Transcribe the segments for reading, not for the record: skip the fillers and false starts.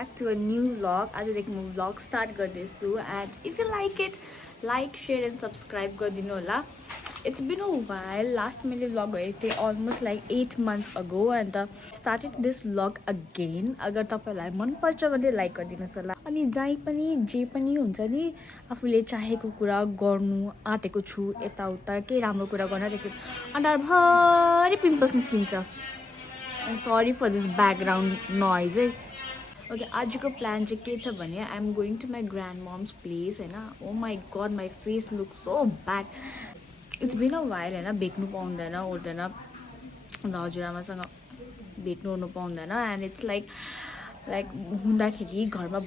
back to a new vlog. आजदेखि म vlog start गर्दैछु and if you like it, like, share and subscribe गरिदिनु होला. It's been a while. Last मैले vlog गरेको थिएँ almost like 8 months ago and started this vlog again. अगर तपाईलाई मन पर्छ भने लाइक गरिदिनुस् होला. अनि जहाँ पनि जे पनि हुन्छ नि आफूले चाहेको कुरा गर्नु आँटेको छु यताउता के राम्रो कुरा गर्न देख्छु अनुहार भरि पिम्पल्स निस्किन्छ. Sorry for this background noise. Okay, आजको प्लान चाहिँ के छ भने I am going to my grandmom's place हैन. Oh my god, my face looks so bad. It's been a while हैन, भेट्नु पाउँदैन ओर्दैन हजुरआमासँग भेट्नु ओर्नु पाउँदैन and it's like हुँदाखेरि घरमा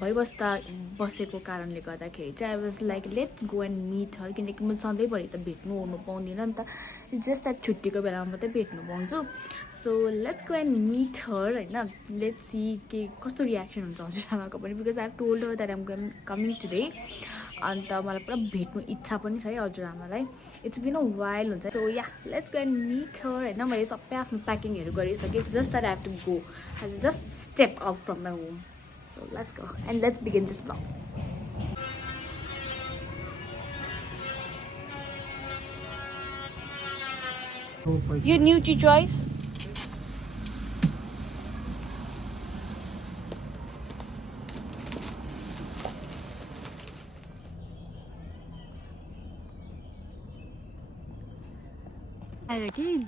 बसेको कारणले गर्दाखेरि चाहिँ I was like let's go and meet her किनकि म सधैँभरि त भेट्नु ओर्नु पाउँदिनँ नि त. जस्ट द्याट छुट्टीको बेलामा मात्रै भेट्नु पाउँछु. So let's go and meet her हैन. लेट्स सी के कस्तो रियाक्सन हुन्छ हजुरआमाको पनि because I have told her that I am coming today. अन्त मलाई पुरा भेट्नु इच्छा पनि छ है हजुरआमालाई. इट्स बिन अ वाइल हुन्छ. So yeah let's go and meet her हैन. मैले सबै आफ्नो प्याकिङहरू गरिसकेँ. Just that I have to go. I just step out from my home. So let's go and let's begin this blog. Your Nutri choice?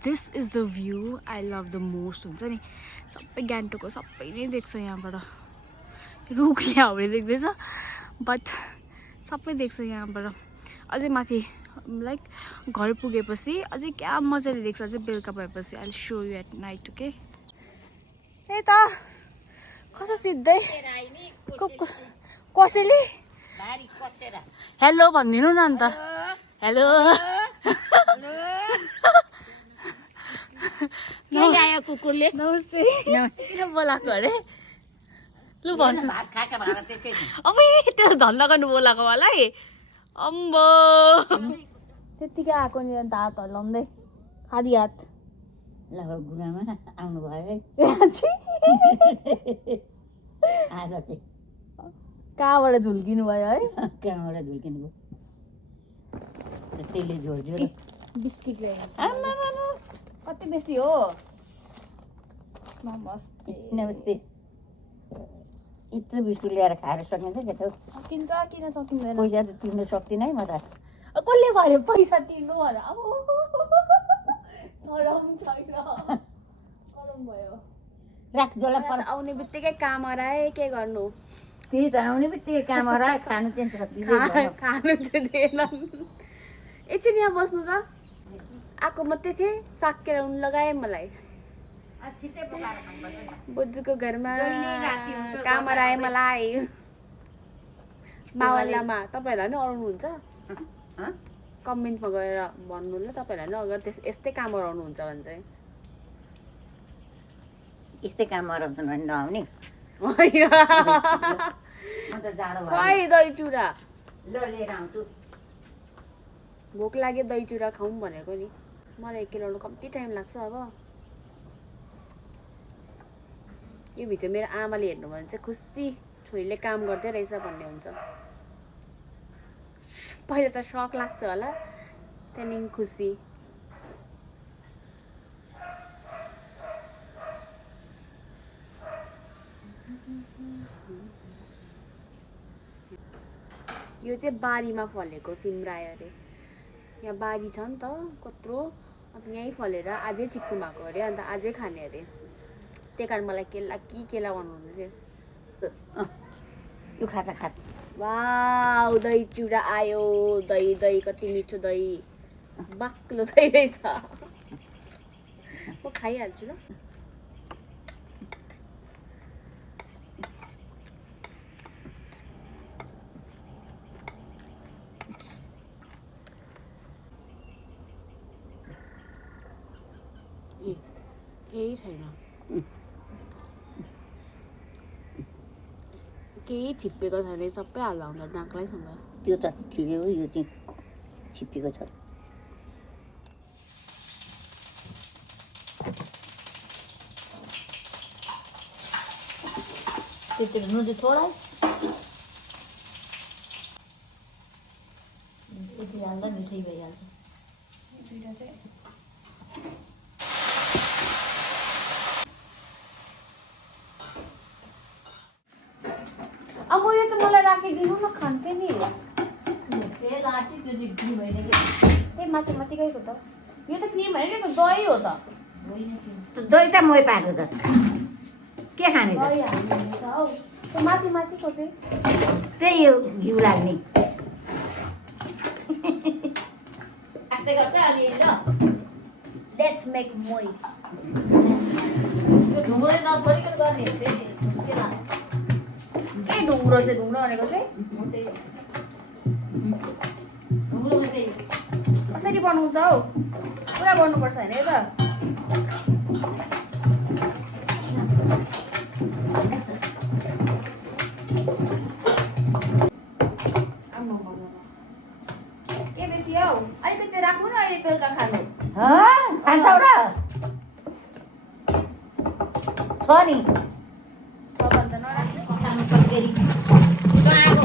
This is the view I love the most. हुन्छ नि सबै गान्तोकको सबै नै देख्छ यहाँबाट. रुखले हाउडे देख्दैछ but सबै देख्छ यहाँबाट. अझै माथि लाइक घर पुगेपछि अझै क्या मजाले देख्छ. अझै बेलुका भएपछि I show you at night. Okay त्यही त कसो सिद्धै कसैले हेलो भनिदिनु न अन्त. हेलो कुकुरले नमस्ते किन बोलाएको अरे लु भन्नु. अब त्यो धन्दा गर्नु बोलाएको होला है. अम्बो त्यतिकै आएको नि अन्त हात हल्लाउँदै खादी हात गुनामा आउनु भयो है. आज चाहिँ कहाँबाट झुल्किनु भयो है. कहाँबाट झुल्किनु भयो त्यसले झोर्झोर बिस्किट ल्याएर कति बेसी हो. नमस्ते नमस्ते. यत्रो बिस्कुट ल्याएर खाएर सकिन्छ के त. सकिन्छ किन सकिँदैन. पैसा त तिर्नु सक्दिनँ है म त. कसले भन्यो पैसा तिर्नु होला. अब सरम छैन. सरम भयो. राख जला पर आउने बित्तिकै काम हराए के गर्नु. त्यही त आउने बित्तिकै काम हराए खानु चाहिँ खानु चाहिँ दिएन. एकछिन यहाँ बस्नु त. आएको मात्रै थिएँ साग केलाउनु लगाएँ मलाई. बोजूको घरमा काम हराए मलाई. मावल्लामा तपाईँहरूलाई नि अराउनुहुन्छ कमेन्टमा गएर भन्नु ल. तपाईँहरूलाई नि अगर यस्तै काम हराउनुहुन्छ भने चाहिँ यस्तै काम हराउँछन् भने नआउने. खै दही चुरा लिएर आउँछु. भोक लाग्यो दही चुरा खाउँ भनेको नि. मलाई केलाउनु कम्ती टाइम लाग्छ. अब यो भिडियो मेरो आमाले हेर्नु भने चाहिँ खुसी छोरीले काम गर्दै रहेछ भन्ने हुन्छ. पहिला त सक लाग्छ होला त्यहाँदेखि खुसी. यो चाहिँ बारीमा फलेको सिमरायो अरे. यहाँ बारी छ नि त कत्रो. अन्त यहीँ फलेर आजै टिप्नु भएको अरे. अन्त आजै खाने अरे. त्यही कारण मलाई केला बनाउनु थियो. लु खा त खा. वाउ दही चुरा आयो. दही कति मिठो दही. बाक्लो दही रहेछ. म खाइहाल्छु ल. केही छैन. केही छिप्पेको छैन. सबै हाल्दा हुन्छ नाक्लैसँग. त्यो त ठिकै हो. यो चाहिँ छिप्पेको छ. त्यति नुन चाहिँ थोडा यति हाल्दा मिठै भइहाल्छ अब यो चाहिँ मलाई राखिदिनु न खान्थे नि फेरि राति त्यो चाहिँ घिउ होइन कि त्यही माथि माथि गएको त यो त क्रिम होइन नि दही हो त दही त मै पाएको त के खाने त दही हाल्नुहुन्छ हौ त्यो माथि माथिको चाहिँ त्यही हो घिउ लाग्ने राख्दै गर्छ अलिअलि ल लेट्स मेक मोई त्यो ढुङ्ग्रो नछोडिकन गर्ने फेरि के लाग्छ के ढुङ्ग्रो चाहिँ ढुङ्ग्रो भनेको चाहिँ ढुङ्ग्रो त्यही कसरी बनाउँछ हौ पुरा गर्नुपर्छ होइन त के बेसी हौ अलिकति राख्नु न अहिले बेलुका खानु खान्छौ र छ नि छ भने त नराख्नु खानु पक्केरी आएको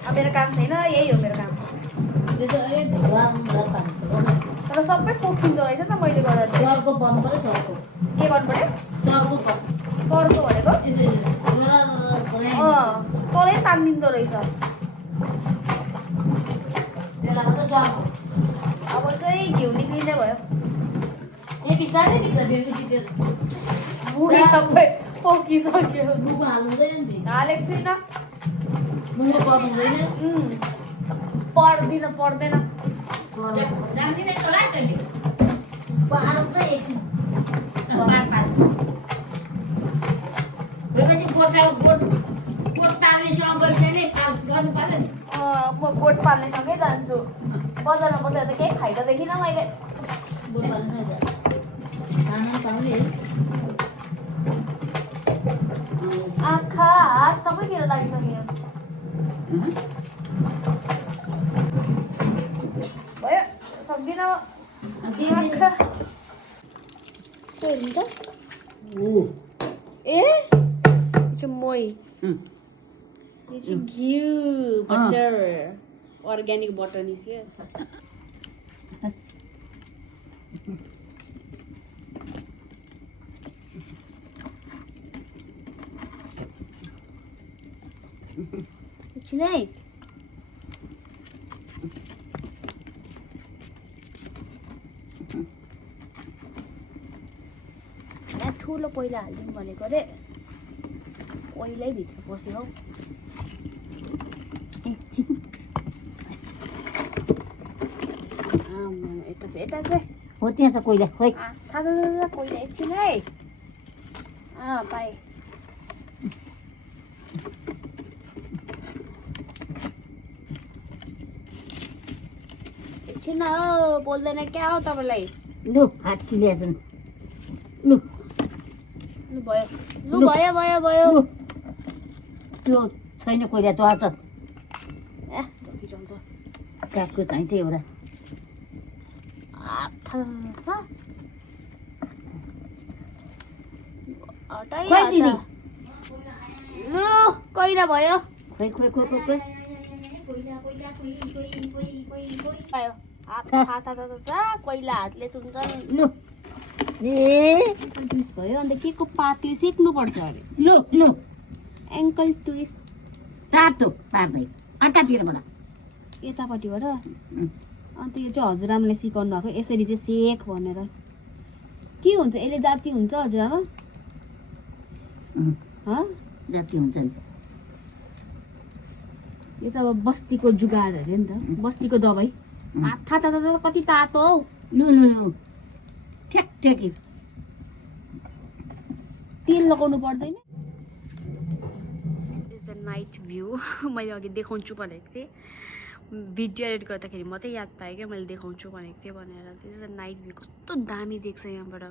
अब मेरो काम छैन यही हो मेरो काम तर सबै पोखिँदो रहेछ त मैले गर्दा चाहिँ सर्को बन्नु पऱ्यो सर्को के गर्नु पर्यो सर्को पर्छ सर्को भनेको तलै तानिदिँदो रहेछ त्यसलाई मात्रै सर्को अब चाहिँ घिउ निक्लिँदै भयो ए बिस्तारै फेरि त्यो बुढी सबै पोखिसक्यो लुगा हाल्नु हुँदैन नि हालेको छुइनँ लुगा पर्नु हुँदैन पर्दैन पर्दैन राम्रै चला तैँले पारो त एकछिन गोठ टाल्नेसँग गइसक्यो गर्नु पर्यो नि म गोठ पाल्नेसँगै जान्छु बजारमा बसेर त केही खाइ त देखिनँ मैले गोठ पाल्ने खाना पाउने आँखा हात सबैतिर लागिसक्यो भयो सक्दिनँ आँखा के हुन्छ ए यो चाहिँ मोही यो चाहिँ घिउ बटर अर्ग्यानिक बटर निस्क्यो एकछिन है ठुलो कोइला हालिदिउँ भनेको अरे कोइलै भित्र पस्यो हौ यता चाहिँ हो त्यहाँ छ कोइला खोइ थाहा कोइला एकछिन है पाएँ एकछिन हो बोल्दैन क्या हो तपाईँलाई लु हात चिलेर लु लु भयो लु भयो भयो भयो त्यो छैन कोइला त्यो आउँछ ए ढोकिन्छ काठको चाहिन्छ एउटा खोइ दिदी लु कोइला भयो खोइ खोइ खोइ खोइ खोइ भयो कोइला हातले चुन्छ लु ए भयो अन्त के को पातले सेक्नुपर्छ अरे लु लु एङ्कल ट्विस्ट तातो पार्दै अर्कातिरबाट यतापट्टिबाट अन्त यो चाहिँ हजुरआमाले सिकाउनु भएको यसरी चाहिँ सेक भनेर के हुन्छ यसले जाति हुन्छ हजुरआमा जाति हुन्छ नि यो चाहिँ अब बस्तीको जुगाड अरे नि त बस्तीको दबाई थाहा कति तातो हौ लु लु लु ठ्याक ठ्याकी तेल लगाउनु पर्दैन इज द नाइट भ्यू मैले अघि देखाउँछु भनेको थिएँ भिडियो एडिट गर्दाखेरि मात्रै याद पाएँ क्या मैले देखाउँछु भनेको थिएँ भनेर this is the night view कस्तो दामी देख्छ यहाँबाट